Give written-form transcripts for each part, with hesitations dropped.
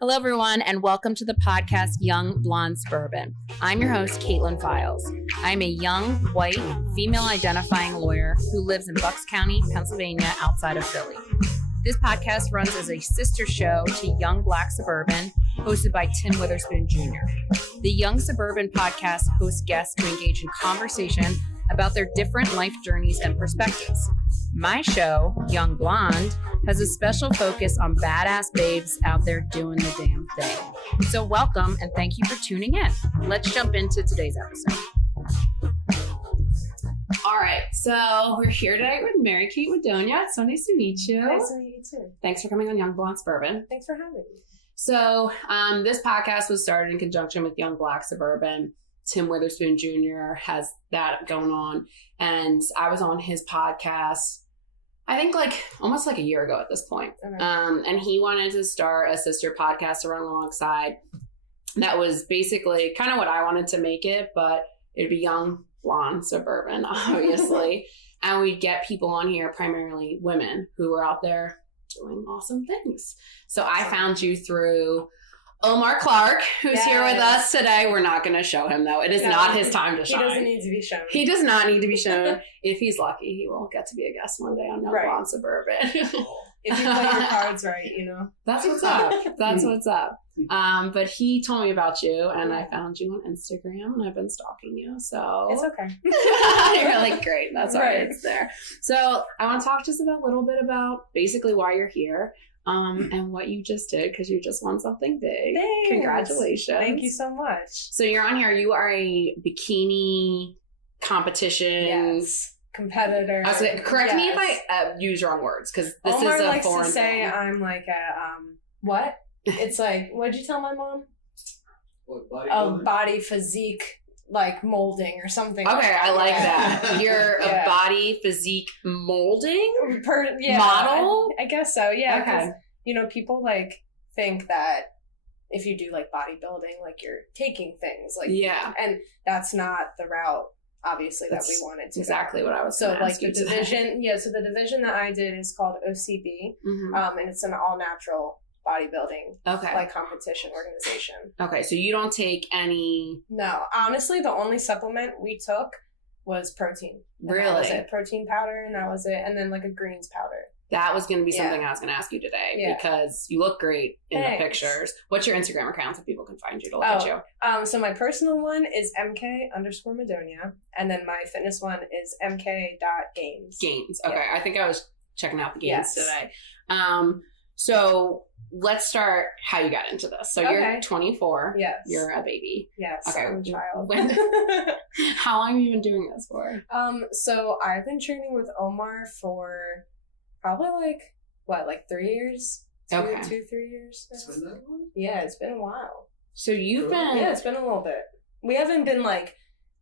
Hello, everyone, and welcome to the podcast Young Black Suburban. I'm your host, Kaitlin Files. I'm a young, white, female-identifying lawyer who lives in Bucks County, Pennsylvania, outside of Philly. This podcast runs as a sister show to Young Black Suburban, hosted by Tim Witherspoon Jr. The Young Suburban podcast hosts guests to engage in conversation about their different life journeys and perspectives. My show, Young Blonde, has a special focus on badass babes out there doing the damn thing. So welcome and thank you for tuning in. Let's jump into today's episode. All right, so we're here today with Mary Kate Madonia. It's so nice to meet you. Nice to meet you too. Thanks for coming on Young Black Suburban. Thanks for having me. So this podcast was started in conjunction with Young Black Suburban. Tim Witherspoon Jr. has that going on. And I was on his podcast, I think almost a year ago at this point. Okay. And he wanted to start a sister podcast to run alongside. That was basically kind of what I wanted to make it, but it'd be Young Black Suburban, obviously. And we'd get people on here, primarily women, who were out there doing awesome things. So I found you through Omar Clark, who's here with us today. We're not going to show him, though. It is not his time to shine. He doesn't need to be shown. He does not need to be shown. If he's lucky, he will get to be a guest one day on Young Black Suburban. If you play your cards right, you know. That's what's up. That's what's up. But he told me about you, and I found you on Instagram, and I've been stalking you, so. It's okay. You're like, great. That's why it's there. So I want to talk just a little bit about basically why you're here. And what you just did, because you just won something big. Thanks. Congratulations. Thank you so much. So you're on here. You are a bikini competition. Yes. Competitor. Correct me if I use wrong words, because this Omar is a likes foreign to say thing. I'm like a, what? It's like, what'd you tell my mom? What, body body physique, like molding or something. Okay, I like that. You're a body physique molding model? I guess so, yeah. Okay. You know, people think that if you do bodybuilding, you're taking things. And that's not the route, obviously, that we wanted to. Exactly what I was So ask the division, so the division that I did is called OCB, and it's an all-natural bodybuilding competition organization. Okay, so you don't take any. No, honestly, the only supplement we took was protein. Really? That was it. Protein powder, and that was it. And then a greens powder. That was going to be something I was going to ask you today because you look great in the pictures. What's your Instagram account so people can find you to look at you? So my personal one is MK_Madonia, and then my fitness one is MK.Games. Games. Okay, I think I was checking out the games today. So let's start how you got into this. So you're 24. Yes. You're a baby. Yes. Okay. I'm a child. How long have you been doing this for? So I've been training with Omar for probably 3 years? 3 years. It's been that long? Yeah, it's been a while. So you've been... Yeah, it's been a little bit. We haven't been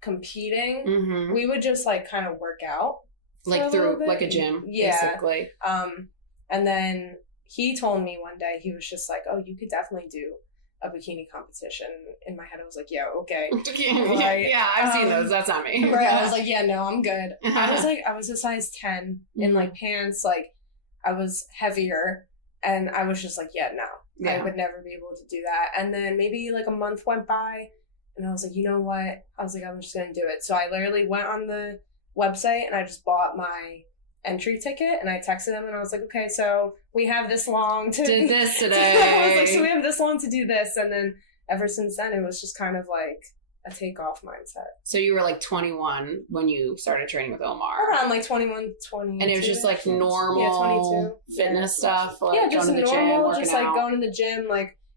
competing. Mm-hmm. We would just kind of work out. Through a gym, basically. And then he told me one day, he was just like, oh, you could definitely do a bikini competition. In my head, I was like, yeah, okay. Yeah, I've seen those. That's not me. Right. I was like, yeah, no, I'm good. I was a size 10 in pants. I was heavier, and I was just like, yeah, no, I would never be able to do that. And then maybe a month went by, and I was like, you know what? I was like, I'm just going to do it. So I literally went on the website, and I just bought my entry ticket, and I texted him, and I was like, okay, so we have this long to do this today. I was like, so we have this long to do this. And then ever since then, it was just kind of a takeoff mindset. So you were 21 when you started training with Omar? Around 21, 22. And it was just normal fitness stuff? Just going to the normal, gym, just going to the gym.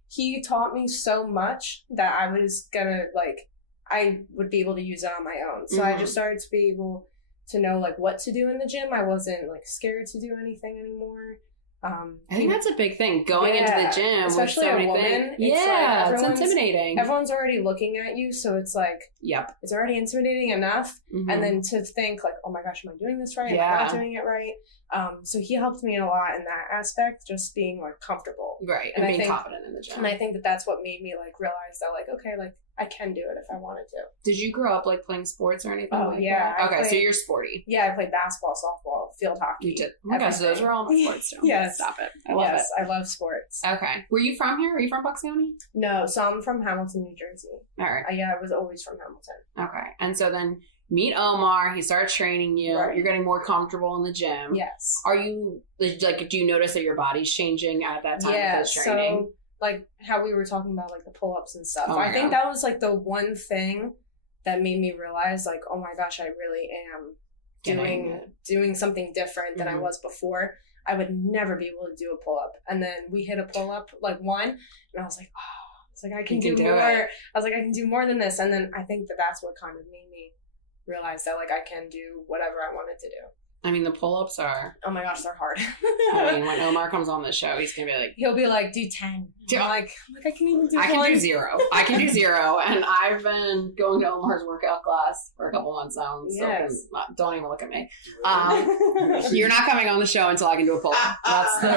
He taught me so much that I was gonna, I would be able to use it on my own. So I just started to be able to know what to do in the gym. I wasn't scared to do anything anymore. I think that's a big thing, going into the gym, especially with so a many woman. Things. It's it's intimidating. Everyone's already looking at you, so it's it's already intimidating enough. Mm-hmm. And then to think oh my gosh, am I doing this right? Am I not doing it right? So he helped me a lot in that aspect, just being comfortable, right, and being confident in the gym. And I think that's what made me realize that okay, I can do it if I wanted to. Did you grow up like playing sports or anything? Oh, like yeah. that? Okay, so you're sporty. Yeah, I played basketball, softball, field hockey. You did. Okay, so those were all my sports too. Yes. Stop it. I love it. I love sports. Okay. Were you from here? Are you from Bucks County? No, so I'm from Hamilton, New Jersey. All right. Yeah, I was always from Hamilton. Okay. And so then meet Omar. He starts training you. Right. You're getting more comfortable in the gym. Yes. Are you like? Do you notice that your body's changing at that time of his training? So like how we were talking about like the pull-ups and stuff. Oh I think that was like the one thing that made me realize like, oh my gosh, I really am doing something different than I was before. I would never be able to do a pull-up. And then we hit a pull-up like one, and I was like, oh, it's like I can do more. I was like, I can do more than this. And then I think that that's what kind of made me realize that like I can do whatever I wanted to do. I mean, the pull-ups are... Oh my gosh, they're hard. I mean, when Omar comes on the show, he's going to be like... He'll be like, do 10. I'm like, I can even do 1. I can do 0. I can do 0. And I've been going to Omar's workout class for a couple months now. Yes. So don't even look at me. You're not coming on the show until I can do a pull-up. That's the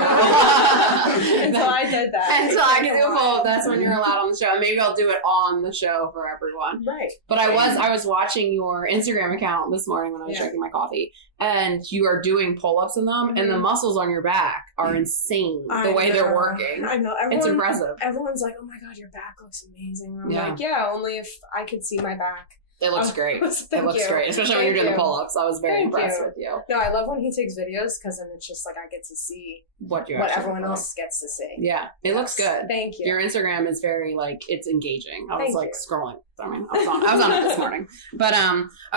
Until I did that. Until I can do a pull-up, that's when you're allowed on the show. Maybe I'll do it on the show for everyone. Right. But I was watching your Instagram account this morning when I was drinking my coffee. And you are doing pull-ups in them, and the muscles on your back are insane the way they're working. I know. It's impressive. Everyone's like, oh my God, your back looks amazing. I'm Yeah. like, yeah, only if I could see my back. It looks great. It looks great, especially when you're doing the pull-ups. I was very impressed with you. No, I love when he takes videos because then it's just like I get to see what everyone else gets to see. Yeah, it looks good. Thank you. Your Instagram is very it's engaging. I was scrolling. I mean, I was on it this morning. But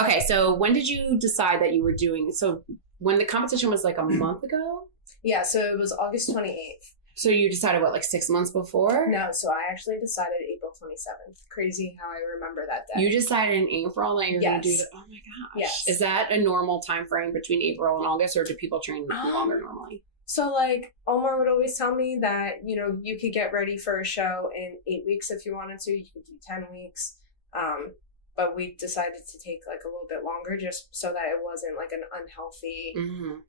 okay. So when did you decide that you were doing? So when the competition was like a month ago. Yeah, so it was August 28th. So you decided what, like 6 months before? No, so I actually decided April 27th. Crazy how I remember that day. You decided in April that you're going to do that? Oh my gosh. Yes. Is that a normal time frame between April and August, or do people train longer normally? So like Omar would always tell me that, you know, you could get ready for a show in 8 weeks if you wanted to. You could do 10 weeks. But we decided to take like a little bit longer just so that it wasn't like an unhealthy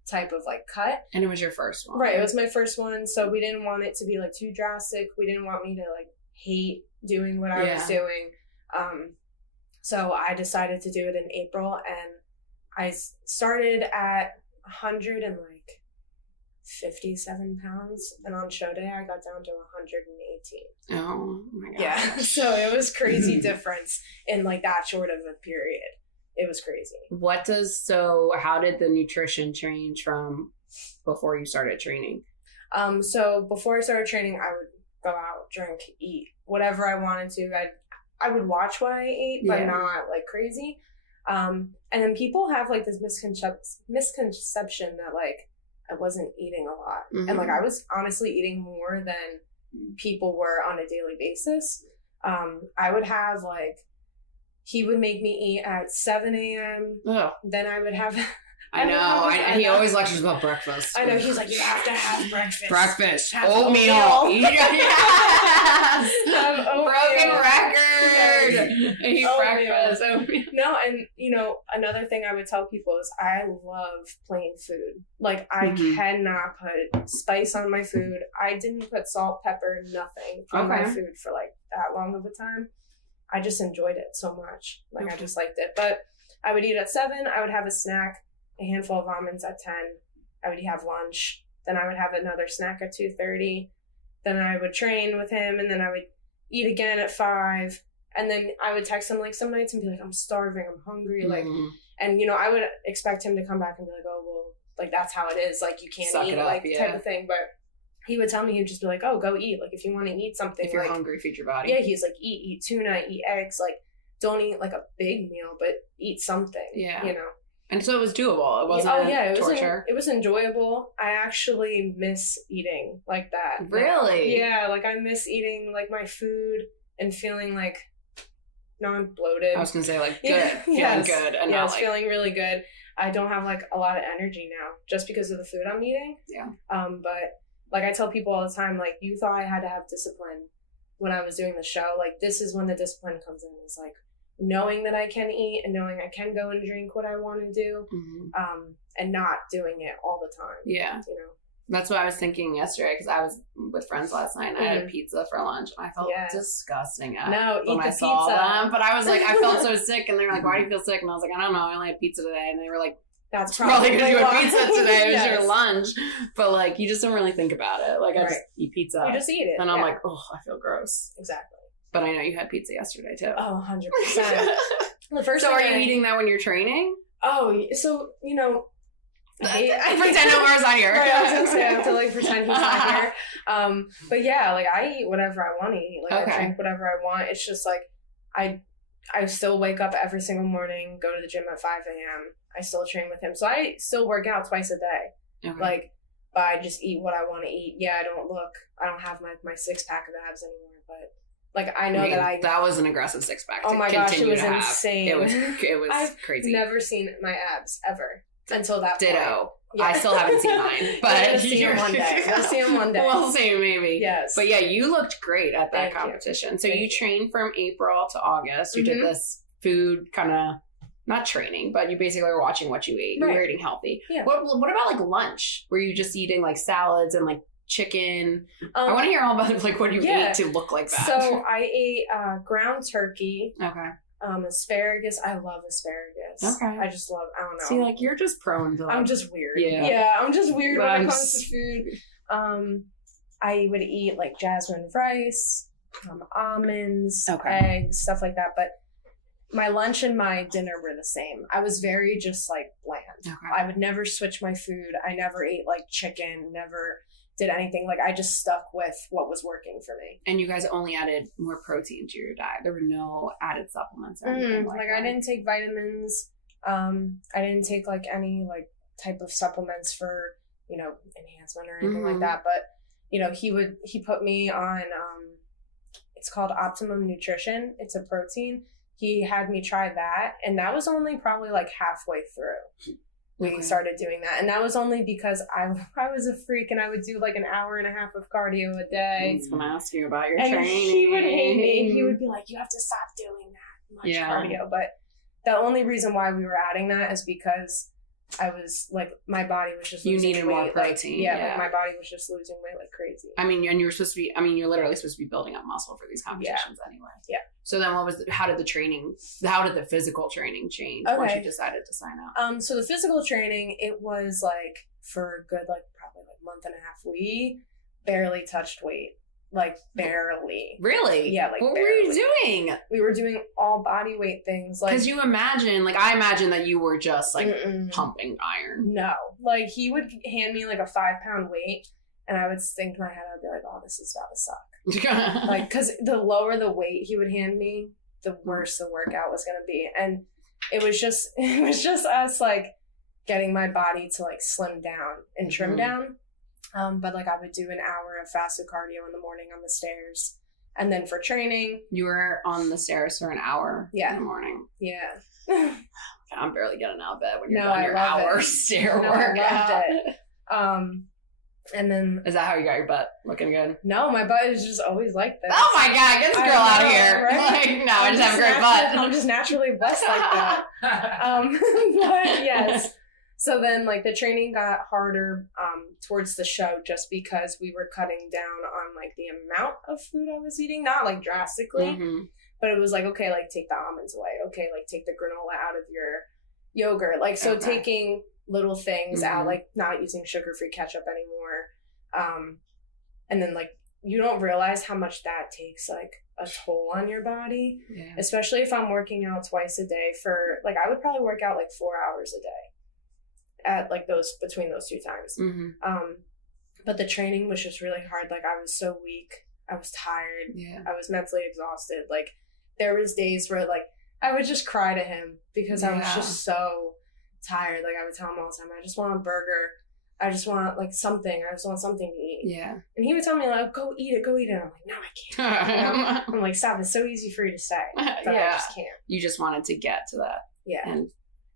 type of like cut. And it was your first one. Right. It was my first one. So we didn't want it to be like too drastic. We didn't want me to like hate doing what I was doing. So I decided to do it in April, and I started at 157 pounds, and on show day I got down to 118. Oh my gosh. Yeah, so it was crazy difference in like that short of a period. It was crazy. How did the nutrition change from before you started training? So before I started training, I would go out, drink, eat whatever I wanted to. I would watch what I ate, but not like crazy. And then people have like this misconception that like I wasn't eating a lot. And like I was honestly eating more than people were on a daily basis. I would have like, he would make me eat at 7 a.m. Oh. Then I would have... I know. He always lectures about breakfast. I know. He's like, you have to have breakfast. Breakfast. Oatmeal. Yes. Broken record. Yes. Eat breakfast. Oatmeal. No, and you know, another thing I would tell people is I love plain food. Like I cannot put spice on my food. I didn't put salt, pepper, nothing on my food for like that long of a time. I just enjoyed it so much. Like I just liked it. But I would eat at 7. I would have a snack. A handful of almonds at 10. I would have lunch. Then I would have another snack at 2:30. Then I would train with him, and then I would eat again at 5. And then I would text him like some nights and be like, I'm starving, I'm hungry. Like, and you know, I would expect him to come back and be like, oh, well, like that's how it is. Like you can't Suck eat it up, like type of thing. But he would tell me, he'd just be like, oh, go eat. Like if you want to eat something. If you're like, hungry, feed your body. Yeah, he's like, eat tuna, eat eggs. Like don't eat like a big meal, but eat something. Yeah. You know. And so it was doable. It wasn't it torture. It was enjoyable. I actually miss eating like that. Really? Yeah, like I miss eating like my food and feeling like non-bloated. I was going to say like good. Feeling good. And not like... feeling really good. I don't have like a lot of energy now just because of the food I'm eating. Yeah. But like I tell people all the time, like you thought I had to have discipline when I was doing the show. Like this is when the discipline comes in. It's like knowing that I can eat and knowing I can go and drink what I want to do, and not doing it all the time. Yeah. You know? That's what I was thinking yesterday because I was with friends last night and I had pizza for lunch and I felt disgusting when I saw them. But I was like, I felt so sick and they were like, why do you feel sick? And I was like, I don't know, I only had pizza today. And they were like, that's probably because you had pizza today. It was your lunch. But like, you just don't really think about it. Like, I just eat pizza. You just eat it. And I'm like, oh, I feel gross. Exactly. But I know you had pizza yesterday too. Oh, 100%. So are you eating that when you're training? Oh, so, I pretend Omar's not here. Right, I was gonna say I have to like pretend he's not here. But yeah, like I eat whatever I want to eat. Like I drink whatever I want. It's just like I still wake up every single morning, go to the gym at 5 a.m. I still train with him, so I still work out twice a day. Okay. Like, but I just eat what I want to eat. Yeah, I don't have my 6-pack of abs anymore, but like I know that was an aggressive 6-pack. Oh my gosh, it was insane. It was crazy. I've never seen my abs ever. Until that Ditto. point. Yeah. I still haven't seen mine, but we'll see him one day. We'll see, maybe. Yes. But yeah, you looked great at that competition. So you trained from April to August. You did this food kind of, not training, but you basically were watching what you ate. You were eating healthy. Yeah. What about like lunch? Were you just eating like salads and like chicken? I want to hear all about like what you ate to look like that. So I ate ground turkey. Okay. Asparagus. I love asparagus. Okay. I just love, I don't know. See, like, you're just prone to, like, I'm just weird. Yeah, I'm just weird when it comes to food. I would eat, like, jasmine rice, almonds, eggs, stuff like that. But my lunch and my dinner were the same. I was very just, like, bland. Okay. I would never switch my food. I never ate, like, chicken, never did anything. Like, I just stuck with what was working for me. And you guys only added more protein to your diet. There were no added supplements or anything like that. I didn't take vitamins. I didn't take like any like type of supplements for, enhancement or anything like that. But, he put me on, it's called Optimum Nutrition. It's a protein. He had me try that. And that was only probably like halfway through. We started doing that. And that was only because I was a freak and I would do like an hour and a half of cardio a day. I was going to ask you about your and training. He would hate me. He would be like, you have to stop doing that much cardio. But the only reason why we were adding that is because I was like, my body was just losing weight. You needed more protein. Like, like my body was just losing weight like crazy. I mean, and you're literally supposed to be building up muscle for these competitions anyway. Yeah. So then how did the physical training change once you decided to sign up? So the physical training, it was like for a good, like probably like month and a half, we barely touched weight. Like barely. Really? Yeah, like what barely. were you doing? We were doing all body weight things. Like, because I imagine that you were just like pumping iron. No. Like he would hand me like a 5-pound weight and I would think in my head, I'd be like, oh, this is about to suck. Like, because the lower the weight he would hand me, the worse the workout was going to be. And it was just us like getting my body to like slim down and trim down. But like I would do an hour of fasted cardio in the morning on the stairs. And then for training. You were on the stairs for an hour in the morning. Yeah. I'm barely getting out of bed when you're done your hour stair workout. I loved it. And then. Is that how you got your butt looking good? No, my butt is just always like this. Oh my God, get this girl out of here. Right? Like, no, I just have a great butt. I'm just naturally blessed like that. But yes. So then, like, the training got harder towards the show just because we were cutting down on, like, the amount of food I was eating. Not, like, drastically. But it was like, okay, like, take the almonds away. Okay, like, take the granola out of your yogurt. Like, so taking little things out, like, not using sugar-free ketchup anymore. And then, like, you don't realize how much that takes, like, a toll on your body. Yeah. Especially if I'm working out twice a day for, like, I would probably work out, like, 4 hours a day. At like between those 2 times. But the training was just really hard. Like I was so weak. I was tired. Yeah. I was mentally exhausted. Like there was days where like I would just cry to him because I was just so tired. Like I would tell him all the time, I just want a burger. I just want like something. I just want something to eat. Yeah. And he would tell me like, go eat it. And I'm like, no, I can't. I'm like, stop. It's so easy for you to say, but I just can't. You just wanted to get to that. Yeah. And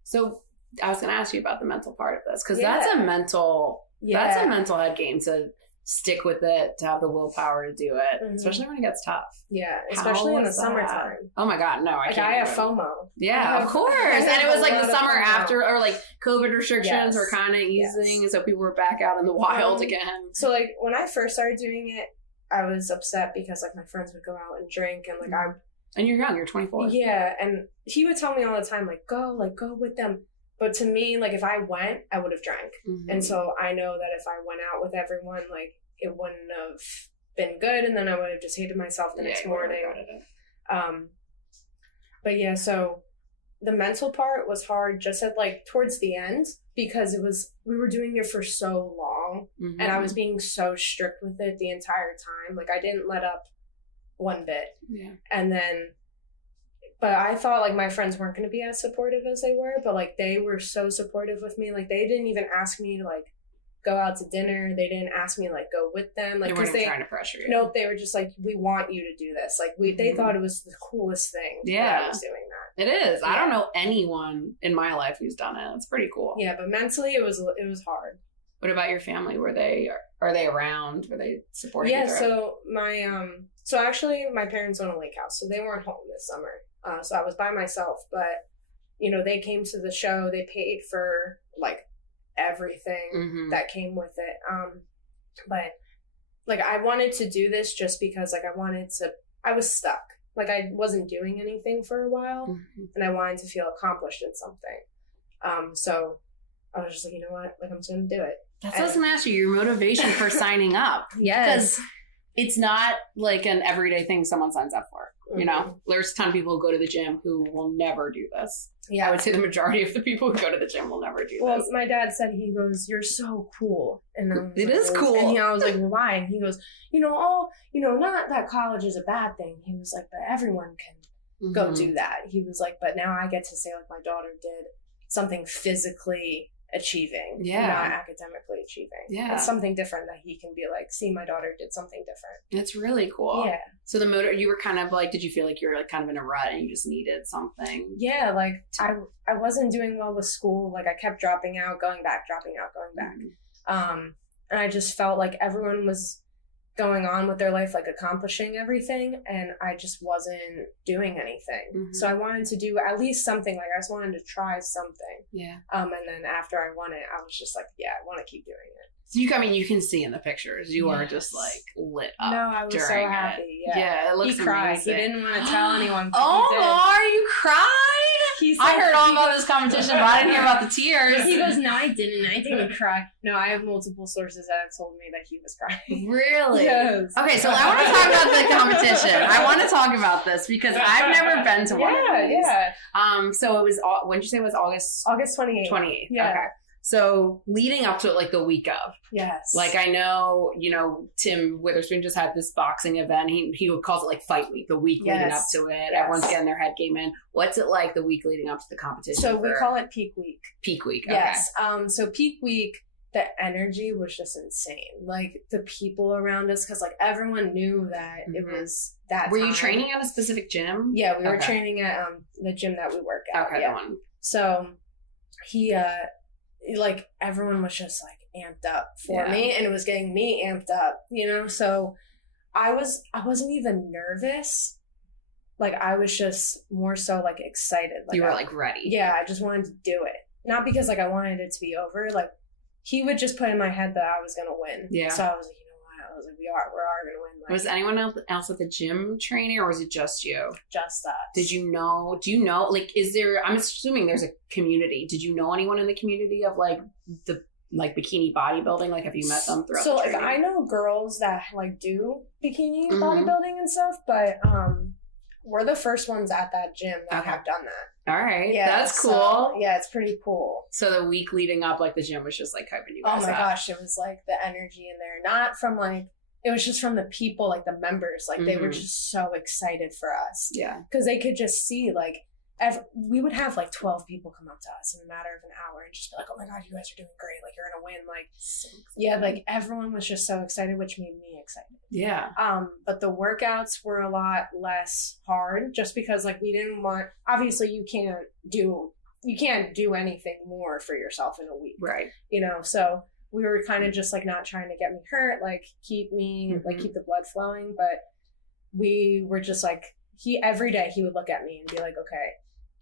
so I was going to ask you about the mental part of this because that's a mental head game to stick with it, to have the willpower to do it, especially when it gets tough. Yeah, especially in the summertime. Oh my God, no, I can't. I have FOMO. Yeah, of course. And it was like the summer after, or like COVID restrictions were kind of easing, so people were back out in the wild again. So like when I first started doing it, I was upset because like my friends would go out and drink, and like and you're young, you're 24. Yeah, and he would tell me all the time, like go with them. But to me, like if I went, I would have drank. And so I know that if I went out with everyone, like it wouldn't have been good, and then I would have just hated myself the next morning. But yeah, so the mental part was hard just at like towards the end, because we were doing it for so long, and I was being so strict with it the entire time. Like I didn't let up one bit. Yeah. And then, but I thought like my friends weren't going to be as supportive as they were, but like they were so supportive with me. Like they didn't even ask me to like go out to dinner. They didn't ask me to like go with them. Like they weren't trying to pressure you. Nope. They were just like, we want you to do this. Like they thought it was the coolest thing. Yeah. That I was doing that. It is. Yeah. I don't know anyone in my life who's done it. It's pretty cool. Yeah. But mentally it was hard. What about your family? Are they around? Were they supportive? Yeah. So so actually my parents own a lake house, so they weren't home this summer. So I was by myself, but you know, they came to the show, they paid for like everything that came with it. But like I wanted to do this just because like I was stuck. Like I wasn't doing anything for a while, and I wanted to feel accomplished in something. So I was just like, you know what, like I'm just gonna do it. That's what I was gonna ask you, your motivation for signing up. Yes. Because it's not like an everyday thing someone signs up for. You know, there's a ton of people who go to the gym who will never do this. Yeah. I would say the majority of the people who go to the gym will never do this. Well, my dad said, he goes, "You're so cool." And it is cool. And I was like, "Well, why?" And he goes, not that college is a bad thing. He was like, but everyone can go do that. He was like, but now I get to say like my daughter did something physically achieving, not academically achieving. Yeah, that's something different that he can be like, see, my daughter did something different. It's really cool. Yeah. So you were kind of like, did you feel like you were like kind of in a rut and you just needed something? Yeah, like I wasn't doing well with school. Like I kept dropping out, going back, dropping out, going back. And I just felt like everyone was going on with their life, like accomplishing everything, and I just wasn't doing anything. So I wanted to do at least something. Like I just wanted to try something. Yeah. And then after I won it, I was just like, yeah, I want to keep doing it. So you can see in the pictures, you are just like lit up. No, I was so happy. Yeah, it looks he cried. amazing. He didn't want to tell anyone. You cried? I heard all about this competition, but I didn't hear about the tears. He goes, "No, I didn't cry." No, I have multiple sources that have told me that he was crying. Really? Yes. Okay, so I want to talk about the competition. I want to talk about this because I've never been to one of these. Yeah. So it was, when did you say it was August? August 28th. 28th. Yeah. Okay. So leading up to it, like the week of. Yes. Like I know, Tim Witherspoon just had this boxing event. He calls it like Fight Week, the week leading up to it. Yes. Everyone's getting their head game in. What's it like the week leading up to the competition? So we call it Peak Week. Peak Week, okay. Yes. So Peak Week, the energy was just insane. Like the people around us, because like everyone knew that it was that Were time. You training at a specific gym? Yeah, we were training at the gym that we work at. Okay, yeah. the one. So he like everyone was just like amped up for me, and it was getting me amped up, so I wasn't even nervous. Like I was just more so like excited. Like you were like ready. Yeah, I just wanted to do it. Not because like I wanted it to be over. Like he would just put in my head that I was gonna win. Yeah. So I was like, I was like, we are gonna win. Like, was anyone else at the gym training, or was it just you? Just us. Do you know, like, is there, I'm assuming there's a community. Did you know anyone in the community of like the bikini bodybuilding? Like, have you met them throughout the training? I know girls that like do bikini bodybuilding and stuff, but we're the first ones at that gym that have done that. All right. Yeah, that's cool. Yeah, it's pretty cool. So the week leading up, like the gym was just like hyping you guys up. Oh my gosh, it was like the energy in there. Not from like, it was just from the people, like the members. Like they were just so excited for us. Yeah. Because they could just see like, we would have like 12 people come up to us in a matter of an hour and just be like, "Oh my God, you guys are doing great. Like you're going to win." Like, so like everyone was just so excited, which made me excited. Yeah. But the workouts were a lot less hard just because like we didn't want, obviously you can't do anything more for yourself in a week. Right. So we were kind of just like not trying to get me hurt, like keep me like keep the blood flowing, but we were just like every day he would look at me and be like, okay,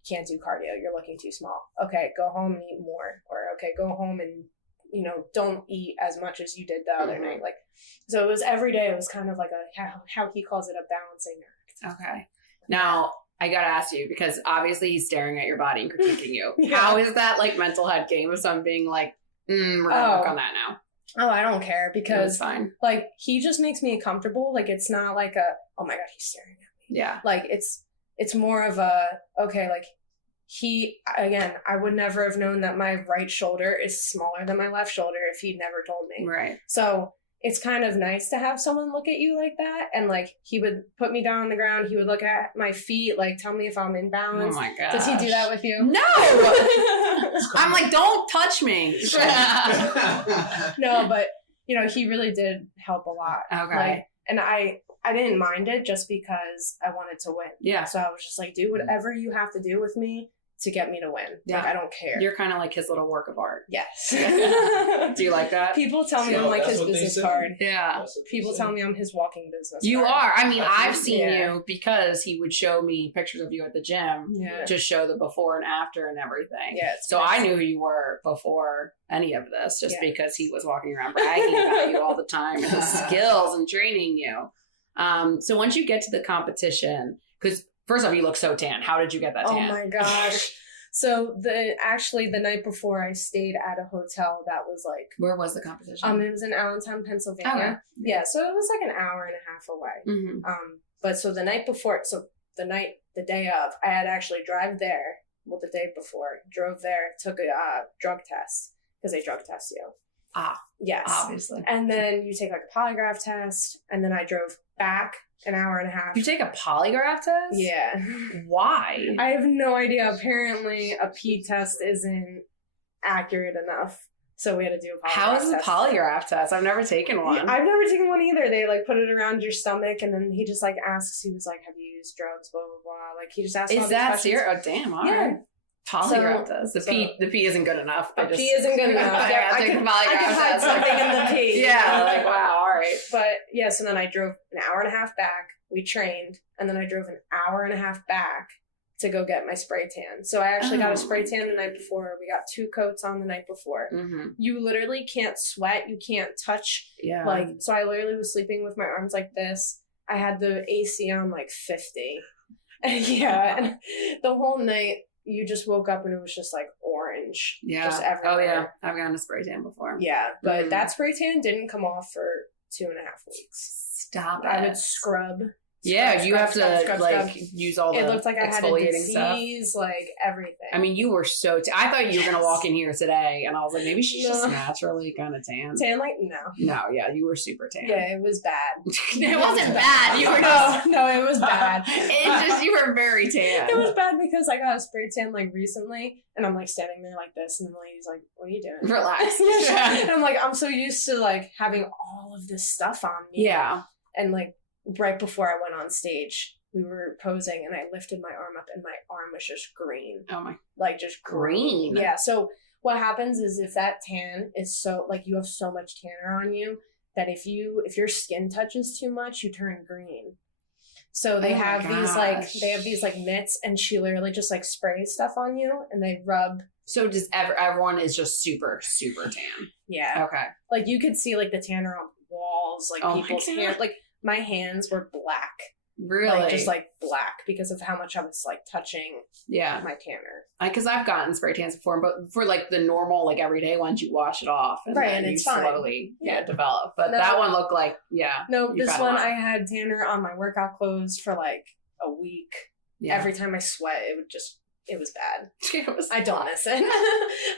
you can't do cardio, you're looking too small. Okay, go home and eat more, or okay, go home and don't eat as much as you did the other night. Like, so it was every day. It was kind of like how he calls it, a balancing act. Okay. Now I gotta ask you, because obviously he's staring at your body and critiquing you. Yeah. How is that like mental head game of someone being like, we're gonna work on that now? Oh, I don't care, because fine. Like he just makes me comfortable. Like it's not like oh my God, he's staring at me. Yeah. Like it's more of a, okay, like I would never have known that my right shoulder is smaller than my left shoulder if he'd never told me. Right. So it's kind of nice to have someone look at you like that. And like, he would put me down on the ground. He would look at my feet, like tell me if I'm in balance. Oh my God. Does he do that with you? No. I'm like, don't touch me. No, but he really did help a lot. Okay. Like, and I didn't mind it just because I wanted to win. Yeah. So I was just like, do whatever you have to do with me to get me to win. Yeah. Like, I don't care. You're kind of like his little work of art. Yes. Do you like that? People tell me I'm like his business card. Yeah. People tell me I'm his walking business You card. are. I mean, I've seen Yeah. you because he would show me pictures of you at the gym. Yeah. Just show the before and after and everything. Yeah, it's so nice. I knew who you were before any of this, just Yeah. because he was walking around bragging about you all the time and his skills and training you. So once you get to the competition, because first off, you look so tan. How did you get that tan? Oh my gosh. So the night before, I stayed at a hotel that was like, Where was the competition? it was in Allentown, Pennsylvania. Okay. Yeah, so it was like an hour and a half away. Mm-hmm. But so the night before, the day of, I had actually drive there. Well, the day before, drove there, took a drug test, because they drug test you. Yes. Obviously. And then you take like a polygraph test, and then I drove back an hour and a half. You take a polygraph test? Yeah. Why? I have no idea. Apparently, a pee test isn't accurate enough, so we had to do a polygraph How is a test. polygraph test? I've never taken one. Yeah, I've never taken one either. They like put it around your stomach, and then he just like asks. He was like, "Have you used drugs?" Blah blah blah. Like he just asks. all Is these that questions. serious? Oh, damn. All Yeah. right. Polygraph test. The pee isn't good enough. The pee isn't good enough. Yeah, I could hide something in the pee. Yeah, like wow, all right. But yeah, so then I drove an hour and a half back. We trained, and then I drove an hour and a half back to go get my spray tan. So I actually got a spray tan the night before. We got 2 coats on the night before. Mm-hmm. You literally can't sweat. You can't touch. Yeah. Like, so I literally was sleeping with my arms like this. I had the AC on like 50. Yeah, and the whole night you just woke up and it was just like orange. Yeah. Just everywhere. Oh yeah. I've gotten a spray tan before. Yeah, but Mhm. that spray tan didn't come off for 2.5 weeks. Stop it. I would scrub. Yeah, you have to scrub. like use all the It looked like I had a exfoliating stuff. disease, like everything. I mean, you were so. I thought you were gonna Yes. walk in here today, and I was like, maybe she's just No. naturally kind of tan. tan, like no. No, yeah, you were super tan. Yeah, it was bad. It wasn't bad. You were no, it was bad. It's just you were very tan. It was bad because I got a spray tan like recently, and I'm like standing there like this, and the lady's like, "What are you doing?" Relax. And I'm like, I'm so used to like having all of this stuff on me. Yeah. And like right before I went on stage, we were posing, and I lifted my arm up, and my arm was just green, Oh my. like just Green? Yeah. So what happens is if that tan is so like you have so much tanner on you that if your skin touches too much, you turn green. So they Oh my have gosh. these mitts, and she literally just like sprays stuff on you, and they rub. So just everyone is just super super tan. Yeah. Okay. Like you could see like the tanner on walls, like Oh my people's God. hands. Like my hands were black. Really? Like just like black because of how much I was like touching yeah. my tanner. Because I've gotten spray tans before, but for like the normal, like everyday ones, you wash it off, and Right, then and you it's fine. slowly Yeah. develop. But No. that one looked like No, You've this had a one lot. I had tanner on my workout clothes for like a week. yeah. Every time I sweat, it was bad. It was I don't miss it.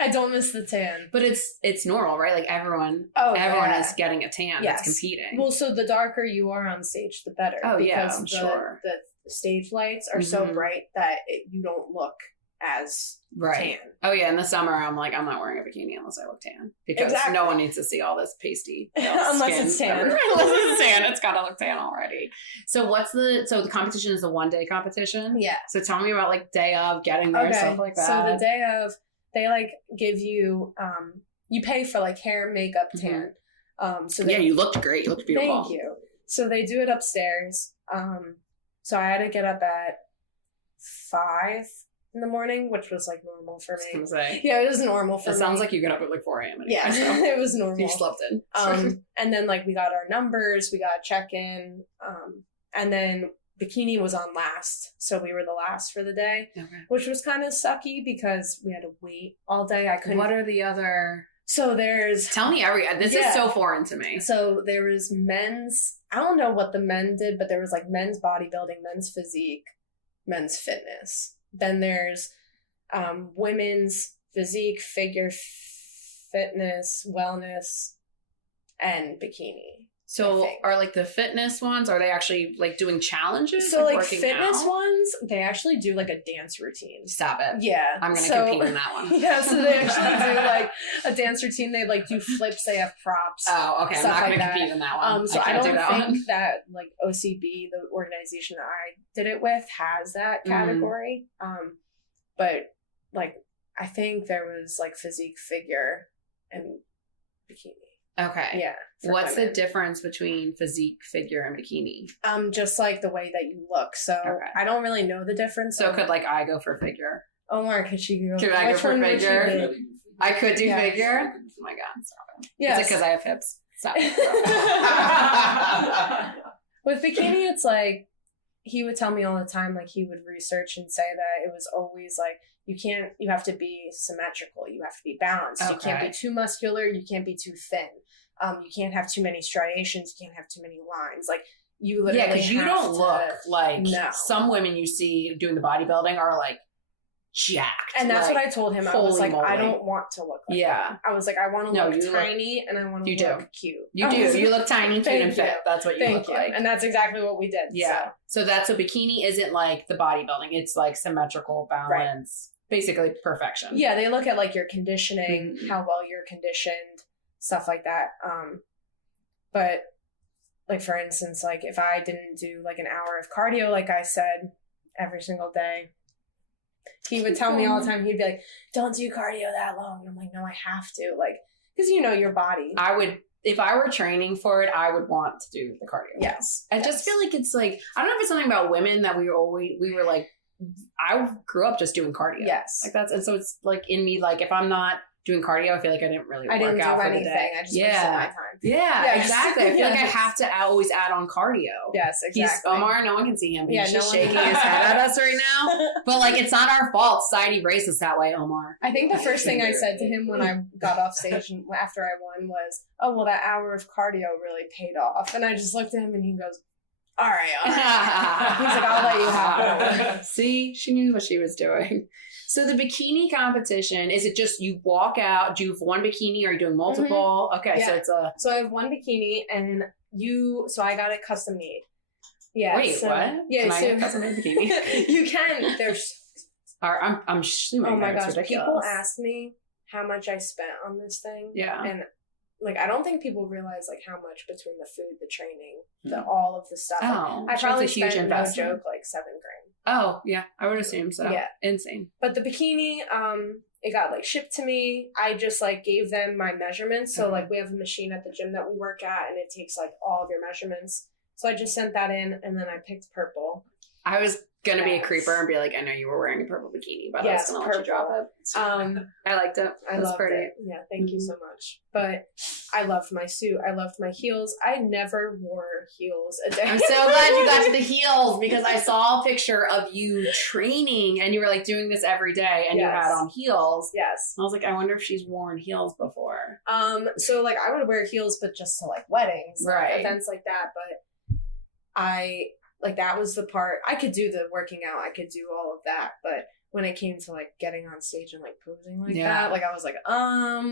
I don't miss the tan. But it's normal, right? Like everyone Yeah. is getting a tan Yes. that's competing. Well, so the darker you are on stage, the better. Oh, yeah, because I'm the, sure. the stage lights are so Mhm. bright that you don't look as right. tan. Oh yeah, in the summer I'm like, I'm not wearing a bikini unless I look tan. Because Exactly. no one needs to see all this pasty Unless skin it's tan. everywhere. Unless it's tan. It's gotta look tan already. So the competition is a 1-day competition? Yeah. So tell me about like day of getting there, stuff like that. So the day of, they like give you you pay for like hair, makeup, tan. So you looked great. You looked beautiful. Thank you. So they do it upstairs. So I had to get up at 5 in the morning, which was like normal for me. Yeah, it was normal for me. It sounds like you get up at like 4 a.m. Anyway, yeah, so. it was normal. You slept in. And then like we got our numbers, we got check-in, and then Bikini was on last, so we were the last for the day, which was kind of sucky because we had to wait all day. I couldn't. What are the other? So there's. Tell me this is so foreign to me. So there was men's. I don't know what the men did, but there was like men's bodybuilding, men's physique, men's fitness. Then there's women's physique, figure fitness, wellness, and bikini. So are like the fitness ones, are they actually like doing challenges? So like fitness ones, they actually do like a dance routine. Stop it. Yeah. I'm going to compete in that one. Yeah, so they actually do like a dance routine. They like do flips, they have props. Oh, okay. I'm not going to compete in that one. So I don't think that like OCB, the organization that I did it with, has that category. But like I think there was like physique, figure, and bikini. Okay. Yeah. What's the difference between physique, figure, and bikini? Just like the way that you look. So I don't really know the difference. So could like I go for figure? Omar, could you go? Could I go for figure? I could do figure. Oh my god, stop it. Yeah. Is it because I have hips? Stop it. With bikini, it's like he would tell me all the time, like he would research and say that it was always like you have to be symmetrical, you have to be balanced. You can't be too muscular, you can't be too thin. You can't have too many striations, you can't have too many lines. Like you literally because you don't look like some women you see doing the bodybuilding are like jacked. And that's what I told him. I was like, I don't want to look like that. I was like, I want to look tiny and I want to look cute. You do. You look tiny, cute, and fit. That's what you look like. And that's exactly what we did. Yeah. So that's what bikini isn't like the bodybuilding. It's like symmetrical balance. Basically perfection. Yeah, they look at like your conditioning, how well you're conditioned, stuff like that. But like for instance, like if I didn't do like an hour of cardio, like I said, every single day, he would tell me all the time, he'd be like, don't do cardio that long. And I'm like, no, I have to. Like, because you know your body. I would, if I were training for it, I would want to do the cardio. Yes. I just feel like it's like, I don't know if it's something about women that we were like, I grew up just doing cardio. Yes. Like that's, and so it's like in me, like if I'm not doing cardio, I feel like I didn't really work out for the day. I just wasted my time. Yeah, exactly. I feel like I have to always add on cardio. Yes, exactly. Omar, no one can see him, but he's just shaking his head at us right now. But like, it's not our fault. Society raised us that way, Omar. I think the first thing I said to him when I got off stage and after I won was, oh, well, that hour of cardio really paid off. And I just looked at him and he goes, all right. He's like, I'll let you have it. See, she knew what she was doing. So the bikini competition, is it just you walk out, do you have one bikini or are you doing multiple? Okay, yeah. So it's a... So I have one bikini and so I got it custom made. Yeah. Wait, what? Yeah, can I get a custom made bikini? You can. There's... I'm assuming. Oh my gosh, ridiculous. People ask me how much I spent on this thing. Yeah. And like, I don't think people realize like how much between the food, the training, all of the stuff. Oh, I probably spent, no joke, like $7,000. Oh, yeah. I would assume so. Yeah. Insane. But the bikini, it got like shipped to me. I just like gave them my measurements. So like we have a machine at the gym that we work at and it takes like all of your measurements. So I just sent that in and then I picked purple. I was going to be a creeper and be like, I know you were wearing a purple bikini, but I was going to let you drop it. I liked it. I loved it. Yeah, thank you so much. But I loved my suit. I loved my heels. I never wore heels a day. I'm so glad you got to the heels because I saw a picture of you training and you were like doing this every day and you had on heels. Yes. I was like, I wonder if she's worn heels before. So like I would wear heels, but just to like weddings, right? Events like that. But like that was the part. I could do the working out. I could do all of that. But when it came to like getting on stage and like posing like that, like I was like, I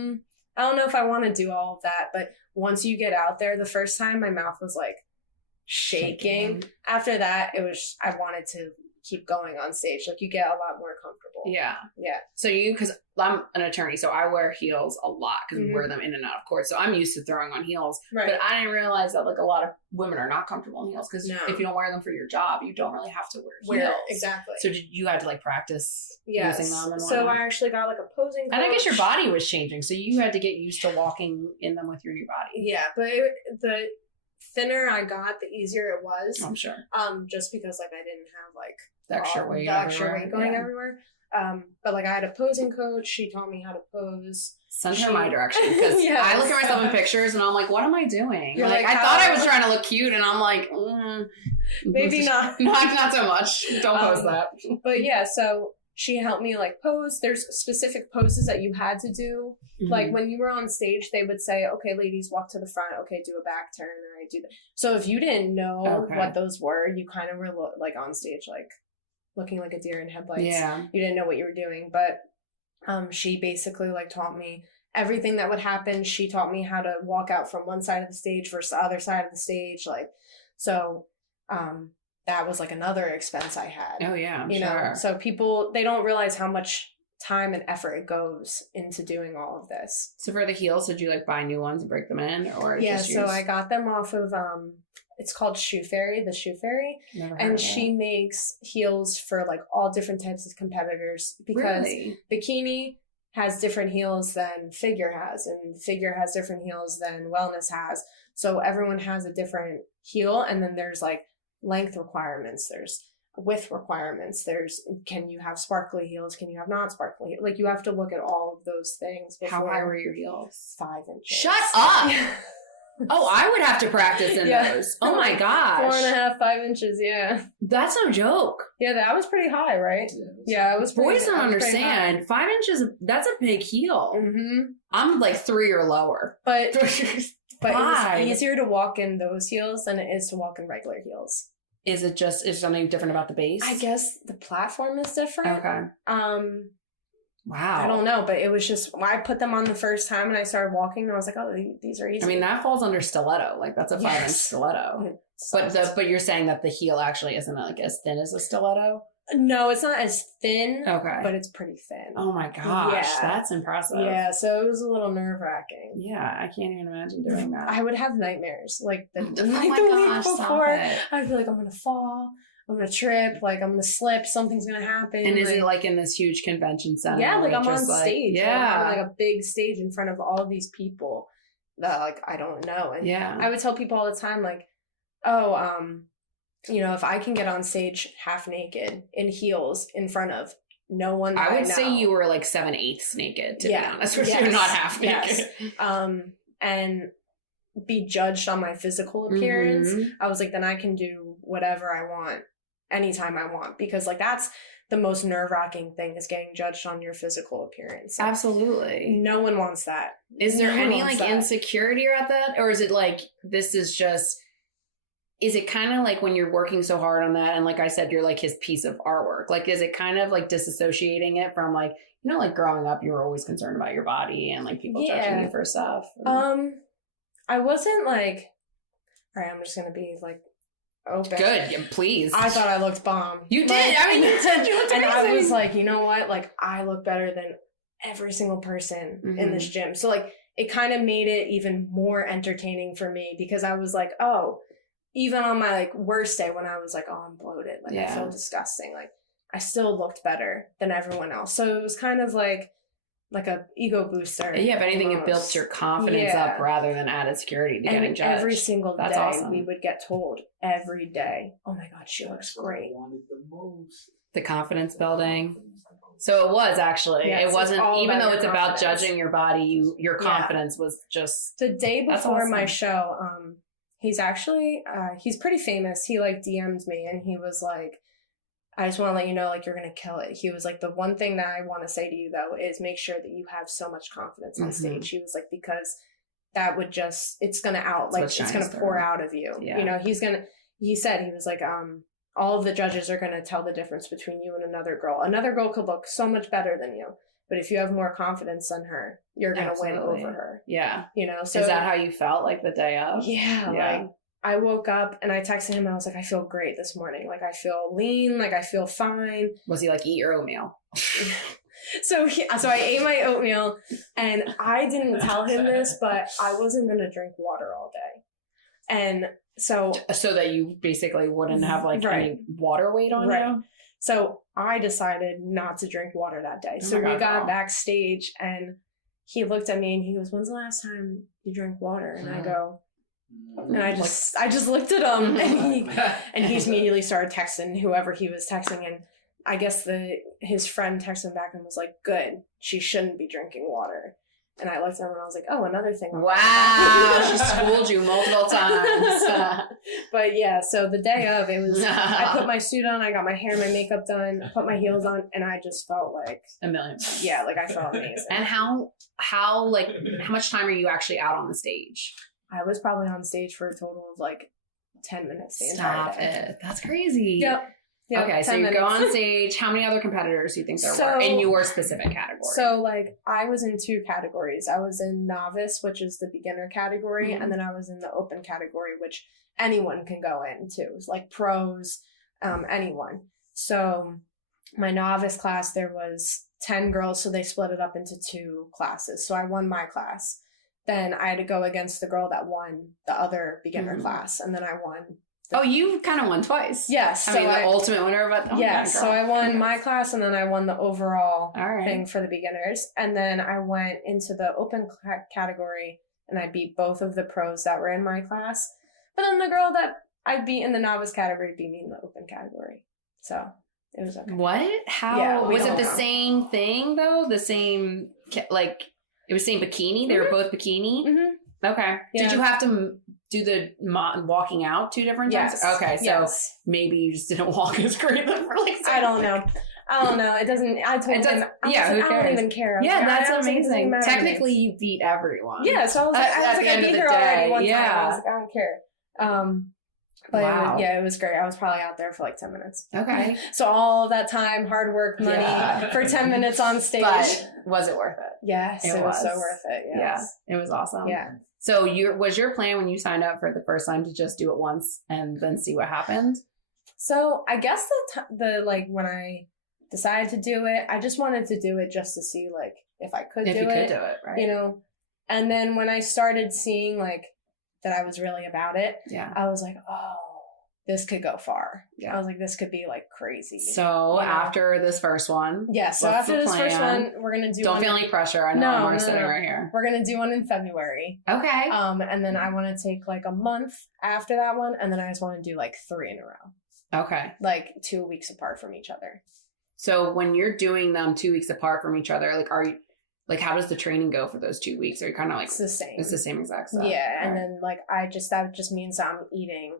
don't know if I want to do all of that. But once you get out there, the first time my mouth was like shaking. After that, I wanted to keep going on stage. Like you get a lot more comfortable comfortable. Yeah. Yeah. So because I'm an attorney, so I wear heels a lot because we wear them in and out of court. So I'm used to throwing on heels. Right. But I didn't realize that like a lot of women are not comfortable in heels because No. if you don't wear them for your job, you don't really have to wear heels. Exactly. So did you had to like practice Yes. using them and So whatnot? I actually got like a posing coach. And I guess your body was changing, so you had to get used to walking in them with your new body. Yeah, but the thinner I got, the easier it was. I'm sure. Just because like I didn't have like The extra weight. the extra weight going Yeah. everywhere. But like I had a posing coach. She taught me how to pose. Send her my direction because Yes. I look at myself in pictures and I'm like, what am I doing? You're Like like, I thought how- I was trying to look cute and I'm like, Maybe not. not so much. Don't post that. But yeah, so she helped me like pose. There's specific poses that you had to do. Like when you were on stage, they would say, okay, ladies, walk to the front. Okay, do a back turn. Or I do that. So if you didn't know what those were, you kind of were like on stage, like looking like a deer in headlights. Yeah. You didn't know what you were doing. But she basically like taught me everything that would happen. She taught me how to walk out from one side of the stage versus the other side of the stage. Like, so that was like another expense I had. Oh yeah, I'm you sure. know, so people, they don't realize how much time and effort it goes into doing all of this. So for the heels, did you like buy new ones and break them in, or Yeah, just so use... I got them off of it's called Shoe Fairy, the Shoe Fairy, Never heard and of she makes heels for like all different types of competitors because Really? Bikini has different heels than Figure has, and Figure has different heels than Wellness has. So everyone has a different heel, and then there's like length requirements, there's width requirements, there's can you have sparkly heels, can you have not sparkly, like you have to look at all of those things before. How high were your heels? 5 inches. Shut up! Oh, I would have to practice in Yeah. those. Oh my gosh. 4.5, 5 inches, yeah. That's no joke. Yeah, that was pretty high, right? Yeah, it was pretty, Boys don't understand. 5 inches, that's a big heel. Mm-hmm. I'm like 3 or lower. But it Five. was easier to walk in those heels than it is to walk in regular heels. Is something different about the base? I guess the platform is different. Okay. Wow. I don't know, but it was just when I put them on the first time and I started walking and I was like, oh, these are easy. I mean, that falls under stiletto. Like that's a 5-inch stiletto. But you're saying that the heel actually isn't like as thin as a stiletto? No, it's not as thin. Okay. But it's pretty thin. Oh my gosh, Yeah. that's impressive. Yeah, so it was a little nerve-wracking. Yeah, I can't even imagine doing that. I would have nightmares like the, Oh like my the gosh, week stop before. it. I'd be like, I'm gonna fall, I'm gonna trip, like I'm gonna slip, something's gonna happen. And is it like in this huge convention center? Yeah, like I'm on just, like- stage. Yeah. Like, I'm on like a big stage in front of all of these people that like I don't know. And Yeah. I would tell people all the time, like, oh, you know, if I can get on stage half naked in heels in front of no one that I would know, say you were like 7/8 naked, to be honest with yes, you, not half yes. naked. And be judged on my physical appearance. Mhm. I was like, then I can do whatever I want anytime I want, because like that's the most nerve-wracking thing, is getting judged on your physical appearance. Absolutely. No one wants that. Is there No one any wants like that. insecurity about that? Or is it like, this is just, is it kind of like when you're working so hard on that and like I said, you're like his piece of artwork? Like, is it kind of like disassociating it from like, you know, like growing up, you were always concerned about your body and like people judging you for stuff? I wasn't like, all right, I'm just gonna be like open. Good, yeah, please. I thought I looked bomb. You did. I mean, you did. You looked And I was amazing. like, you know what? Like, I look better than every single person in this gym. So like, it kind of made it even more entertaining for me, because I was like, oh, even on my like worst day when I was like, oh, I'm bloated, like I feel disgusting, like I still looked better than everyone else. So it was kind of like a ego booster. Yeah, if anything, it built your confidence up rather than added security to getting judged. Every single That's day, awesome. we would get told every day, oh my God, she looks great. Wanted the most. The confidence building. So it was actually, Yes, it wasn't, it's all even about though your it's about confidence. judging your body, your confidence was just. The day That's before awesome. my show, he's actually, he's pretty famous. He like DM'd me and he was like, I just want to let you know, like, you're going to kill it. He was like, the one thing that I want to say to you though, is make sure that you have so much confidence on stage. He was like, because that would just, it's going to out, like, it's going to pour out of you. Yeah. You know, he said, he was like, all of the judges are going to tell the difference between you and another girl. Another girl could look so much better than you, but if you have more confidence than her, you're going to win over her. Yeah. You know, so is that how you felt like the day of? yeah, Yeah. like I woke up and I texted him. I was like, I feel great this morning. Like, I feel lean. Like, I feel fine. Was he like, eat your oatmeal? So I ate my oatmeal, and I didn't tell him this, but I wasn't going to drink water all day. And so that you basically wouldn't have like any water weight on you? So I decided not to drink water that day. So we got backstage, and he looked at me and he goes, when's the last time you drank water? And I go, and I just looked at him, and he immediately started texting whoever he was texting, and I guess his friend texted him back and was like, good, she shouldn't be drinking water. And I looked at him and I was like, oh, another thing. Wow, she schooled you multiple times. But yeah, so the day of, it was, I put my suit on, I got my hair, my makeup done, put my heels on, and I just felt like a million. Yeah, like I felt amazing. And how much time are you actually out on the stage? I was probably on stage for a total of like 10 minutes. Stop it. That's crazy. Yep. Okay, so you go on stage. How many other competitors do you think there were in your specific category? So, like, I was in 2 categories. I was in novice, which is the beginner category, and then I was in the open category, which anyone can go into. It's like pros, anyone. So, my novice class, there was 10 girls, so they split it up into 2 classes. So, I won my class. Then I had to go against the girl that won the other beginner class, and then I won. Oh, you kind of won twice. Yes. I mean, the ultimate winner, but so I won my class, and then I won the overall thing for the beginners. And then I went into the open category, and I beat both of the pros that were in my class. But then the girl that I beat in the novice category beat me in the open category. So it was okay. What? How? Yeah, was it the same thing, though? The same, like, it was same bikini? They were both bikini? Mm-hmm. Okay. Yeah. Did you have to do the walking out 2 different times? Yes. Okay, so maybe you just didn't walk as great for like. I don't know. It doesn't. I told him. I don't even care. That's amazing. Technically, you beat everyone. Yeah, so I was like, I beat her already one time. I was like, I don't care. But wow. It was great. I was probably out there for like 10 minutes. Okay. So all of that time, hard work, money for 10 minutes on stage. But was it worth it? Yes, it was so worth it. Yes. Yeah, it was awesome. Yeah. So was your plan when you signed up for the first time to just do it once and then see what happened? So I guess when I decided to do it, I just wanted to do it just to see like if I could do it, right? You know. And then when I started seeing like that I was really about it, I was like, oh, this could go far. Yeah. I was like, this could be like crazy. So after this first one. Yeah. So after this first one, we're going to do Don't feel any pressure. I know I'm sitting right here. We're going to do one in February. Okay. And then I want to take like a month after that one. And then I just want to do like 3 in a row. Okay. Like 2 weeks apart from each other. So when you're doing them 2 weeks apart from each other, like, are you, like, how does the training go for those 2 weeks? Are you kind of like, it's the same. It's the same exact stuff. Yeah. And then like, that just means I'm eating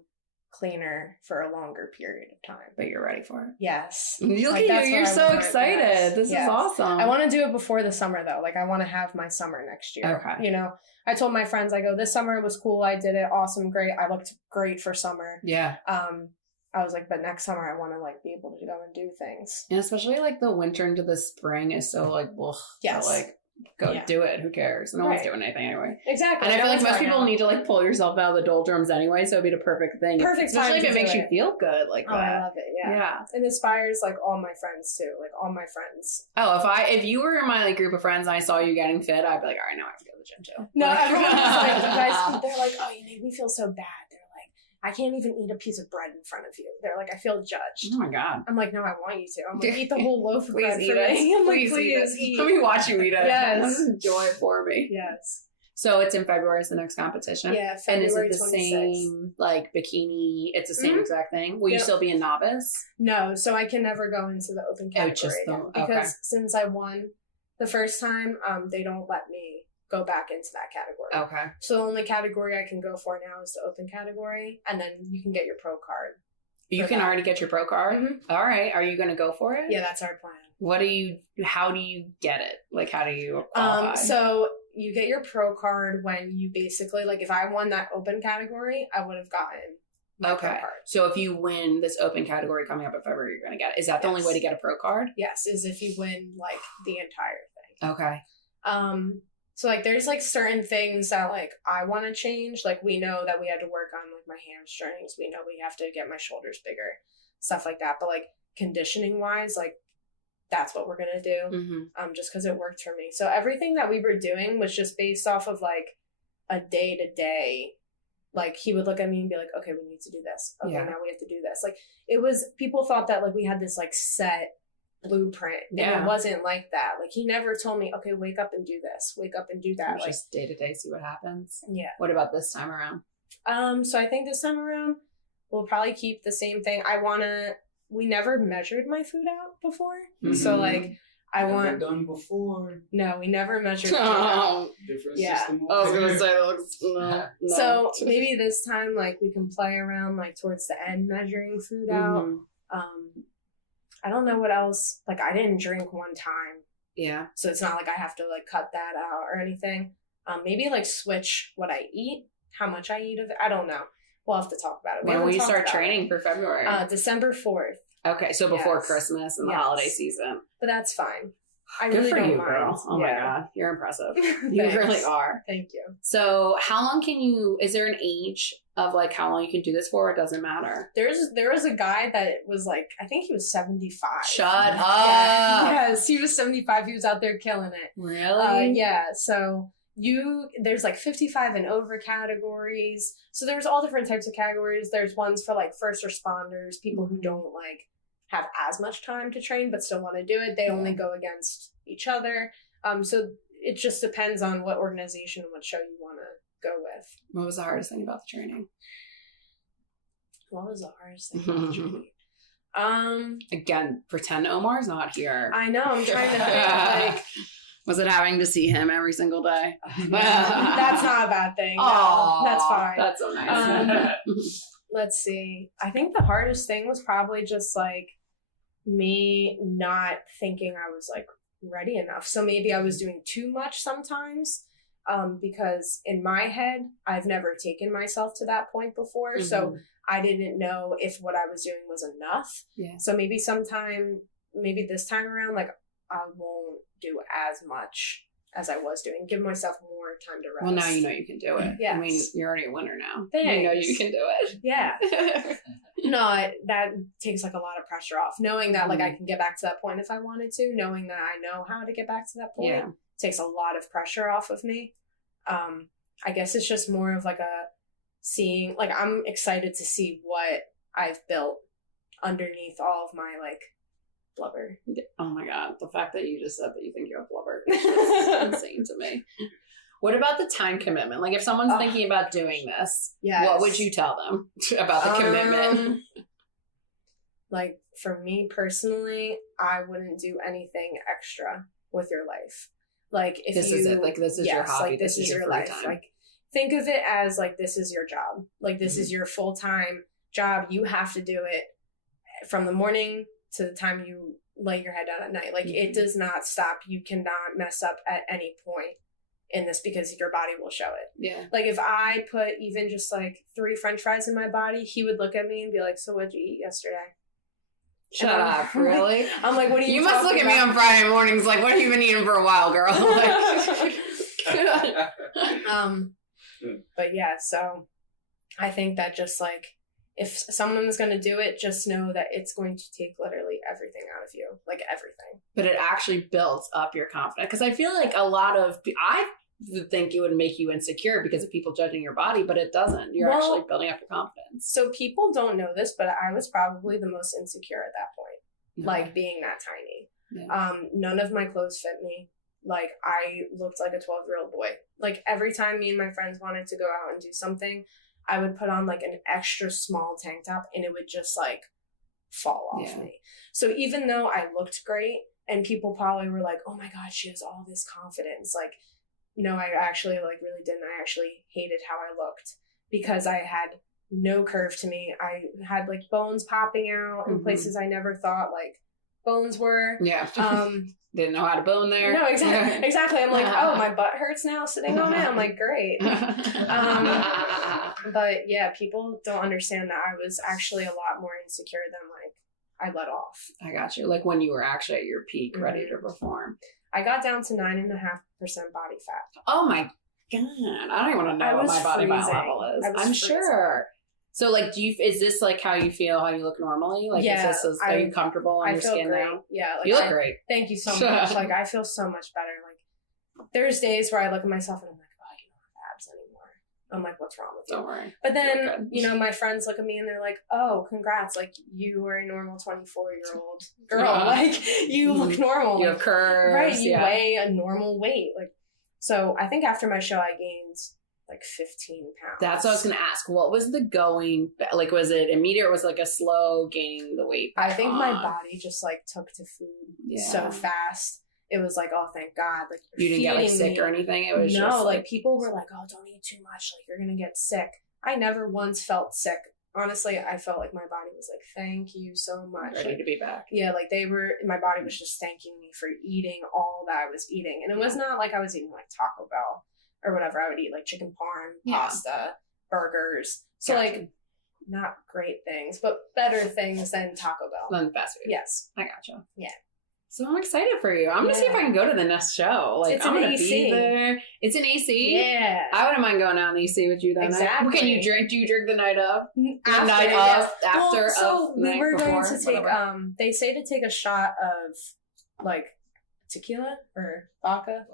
cleaner for a longer period of time. But you're ready for it. Yes. Look at you. You're so excited. Yes. This is awesome. I want to do it before the summer though. Like I want to have my summer next year. Okay. You know, I told my friends, I go, this summer was cool. I did it. Awesome. Great. I looked great for summer. Yeah. I was like, but next summer I want to like be able to go and do things. And especially like the winter into the spring is so like, well, yes. So, like, go do it. Who cares? No one's doing anything anyway. Exactly. And I feel like most people need to like pull yourself out of the doldrums anyway, so it'd be the perfect thing. Especially if it makes you feel good like that. I love it. Yeah. It inspires like all my friends too. Like all my friends. Oh, if you were in my like group of friends and I saw you getting fit, I'd be like, all right, now I have to go to the gym too. No, everyone's like, you guys, they're like, oh, you made me feel so bad. I can't even eat a piece of bread in front of you. They're like, I feel judged. Oh my God. I'm like, no, I want you to. I'm like, eat the whole loaf of bread for me. I'm like, please eat. Let me watch you eat it. Yes. Enjoy it for me. Yes. So it's in February is the next competition? Yeah, February. And is it the 26th. Same, like, bikini? It's the same exact thing? Will you still be a novice? No, so I can never go into the open category because since I won the first time, they don't let me go back into that category. Okay. So the only category I can go for now is the open category, and then you can get your pro card. You can already get your pro card? Mm-hmm. All right. Are you going to go for it? Yeah, that's our plan. How do you get it? Like, how do you qualify? So you get your pro card when you basically, like, if I won that open category, I would have gotten my pro card. So if you win this open category coming up in February, you're going to get it. Is that the only way to get a pro card? Yes, is if you win, like, the entire thing. Okay. So, like, there's, like, certain things that, like, I want to change. Like, we know that we had to work on, like, my hamstrings. We know we have to get my shoulders bigger, stuff like that. But, like, conditioning-wise, like, that's what we're going to do, just because it worked for me. So, everything that we were doing was just based off of, like, a day-to-day. Like, he would look at me and be like, okay, we need to do this. Okay, now we have to do this. Like, it was, people thought that, like, we had this, like, set blueprint. And it wasn't like that. Like, he never told me, okay, wake up and do this, wake up and do that. Like, just day to day, see what happens. Yeah. What about this time around? So I think this time around we'll probably keep the same thing. We never measured my food out before. So, like, done before. No, we never measured food out. Different system. I was gonna say that looks no. So maybe this time, like, we can play around, like, towards the end, measuring food out. I don't know what else. Like, I didn't drink one time. Yeah. So it's not like I have to, like, cut that out or anything. Maybe, like, switch what I eat, how much I eat of it. I don't know. We'll have to talk about it. When will you start training for February? December 4th. Okay, so before Christmas and the holiday season. But that's fine. I Good really for don't you, mind. girl. Oh my God. You're impressive. You Thanks. really are. Thank you. So how long is there an age of, like, how long you can do this for? It doesn't matter. There was a guy that was, like, I think he was 75. Shut up. Yes, he was 75. He was out there killing it. Really? Yeah. So there's, like, 55 and over categories. So there's all different types of categories. There's ones for, like, first responders, people who don't, like, have as much time to train but still want to do it. They only go against each other. So it just depends on what organization and what show you want to go with. What was the hardest thing about the training? What was the hardest thing about the training? Again, pretend Omar's not here. I know, I'm trying to think, like... Was it having to see him every single day? That's not a bad thing. No, that's fine. That's so nice. Let's see. I think the hardest thing was probably just, like, me not thinking I was, like, ready enough. So maybe I was doing too much sometimes, because in my head, I've never taken myself to that point before. So I didn't know if what I was doing was enough. Yeah. So maybe this time around, like, I won't do as much as I was doing. Give myself more time to rest. Well, now you know you can do it. Yes. I mean, you're already a winner now. Thanks. You know you can do it. Yeah. No, that takes, like, a lot of pressure off. Knowing that, like, I can get back to that point if I wanted to. Knowing that I know how to get back to that point takes a lot of pressure off of me. I guess it's just more of, like, I'm excited to see what I've built underneath all of my, like, blubber. Oh my God. The fact that you just said that you think you have blubber is just insane to me. What about the time commitment? Like, if someone's thinking about doing this, what would you tell them about the commitment? Like, for me personally, I wouldn't do anything extra with your life. Like, if this is it. Like, this is your hobby. Like, this is your life. Time. Like, think of it as, like, this is your job. Like, this is your full-time job. You have to do it from the morning to the time you lay your head down at night. Like, it does not stop. You cannot mess up at any point in this because your body will show it. Yeah. Like, if I put even just, like, 3 French fries in my body, he would look at me and be like, so what'd you eat yesterday? Shut up, really? I'm like, what are you You must look at me on Friday mornings like, what have you been eating for a while, girl? But yeah, so I think that just, like, if someone's going to do it, just know that it's going to take literally everything out of you. Like, everything. But it actually builds up your confidence. Because I feel like I would think it would make you insecure because of people judging your body, but it doesn't. You're actually building up your confidence. So people don't know this, but I was probably the most insecure at that point. Like, being that tiny. Yeah. None of my clothes fit me. Like, I looked like a 12-year-old boy. Like, every time me and my friends wanted to go out and do something, I would put on, like, an extra small tank top and it would just, like, fall off me. So even though I looked great and people probably were like, oh my God, she has all this confidence. Like, no, I actually, like, really didn't. I actually hated how I looked because I had no curve to me. I had, like, bones popping out in places I never thought, like, bones were. Yeah. Didn't know how to bone there. No, exactly. I'm like, oh, my butt hurts now sitting on it. I'm like, great. But yeah, people don't understand that I was actually a lot more insecure than, like, I let off. I got you. Like when you were actually at your peak, ready to perform. I got down to 9.5% body fat. Oh my God. I don't even want to know what my body fat level is. I'm sure. So like, is this like how you feel, how you look normally? Like, are you comfortable on your skin great. now? Yeah. Like, you look great. Thank you so much. Like, I feel so much better. Like, there's days where I look at myself and I'm like, oh, you don't have abs anymore. I'm like, what's wrong with you? Don't worry. But then, my friends look at me and they're like, oh, congrats. Like, you are a normal 24-year-old girl. Like, you look normal. You have curves. Right. You weigh a normal weight. Like, so I think after my show, I gained like 15 pounds. That's what I was going to ask. What was the going, like, was it immediate or was it like a slow gaining the weight back I think my body just like took to food so fast. It was like, oh, thank God. Like, you didn't get like sick or anything? It was just like people were like, oh, don't eat too much. Like, you're going to get sick. I never once felt sick. Honestly, I felt like my body was like, thank you so much. Ready to be back. Yeah, like my body was just thanking me for eating all that I was eating. And it was not like I was eating like Taco Bell or whatever. I would eat like chicken parm, pasta, burgers. So like not great things, but better things than Taco Bell. Than fast food. Yes. I gotcha. Yeah. So I'm excited for you. I'm going to see if I can go to the next show. Like, I'm going to be there. It's an AC? Yeah. I wouldn't mind going out in AC with you then. Exactly. Can you drink? Do you drink the night of? After, night of? After? Well, so we were before, going to take, they say to take a shot of, like, tequila or vodka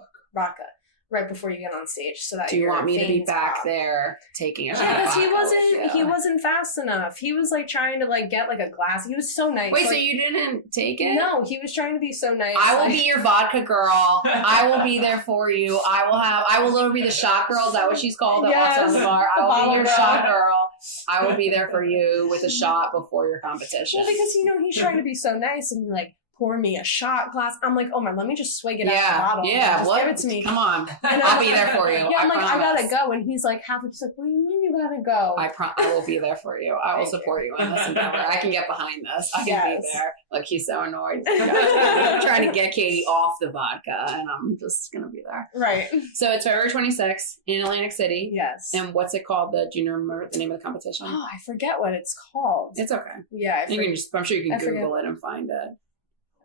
right before you get on stage. So that do you want me to be back there taking a shot? Yeah, because he wasn't fast enough. He was like trying to like get like a glass. He was so nice. Wait, like, so you didn't take it? No, he was trying to be so nice. I will be your vodka girl. I will be there for you. I will literally be the shot girl. Is that what she's called? That walks on the bar. I will be your shot girl. I will be there for you with a shot before your competition. Well, because he's trying to be so nice and like pour me a shot glass. I'm like, oh my, let me just swig it out of the bottle. Yeah, just give it to me. Come on. I'll be there for you. Yeah, I'm like, I gotta go. And he's like, he's like, what do you mean you gotta go? I will be there for you. I will support you in this endeavor. I can get behind this. I can be there. Like, he's so annoyed. I'm trying to get Katie off the vodka, and I'm just gonna be there. Right. So it's February 26th in Atlantic City. Yes. And what's it called? Do you remember the name of the competition? Oh, I forget what it's called. It's okay. Yeah, I'm sure you can Google it and find it.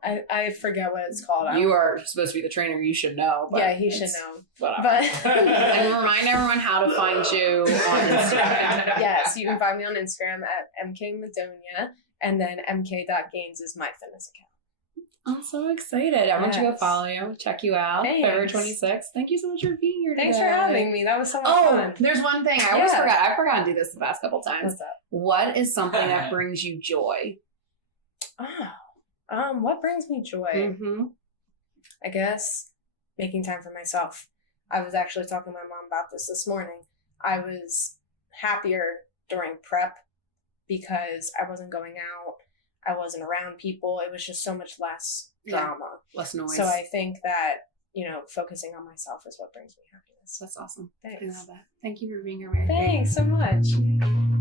I forget what it's called. You are supposed to be the trainer. You should know. Yeah, he should know. Whatever. And remind everyone how to find you on Instagram. Yes, you can find me on Instagram at MK Madonia, and then mk.gains is my fitness account. I'm so excited. I want you to go follow you, check you out. Thanks. February 26th. Thank you so much for being here today. Thanks for having me. That was so much fun. There's one thing. I always forgot. I forgot to do this the past couple times. What's up? What is something that brings you joy? What brings me joy? Mm-hmm. I guess making time for myself. I was actually talking to my mom about this morning. I was happier during prep because I wasn't going out. I wasn't around people. It was just so much less drama. Less noise. So I think that, focusing on myself is what brings me happiness. That's awesome. Thanks. I love that. Thank you for being here, Mary. Thanks so much.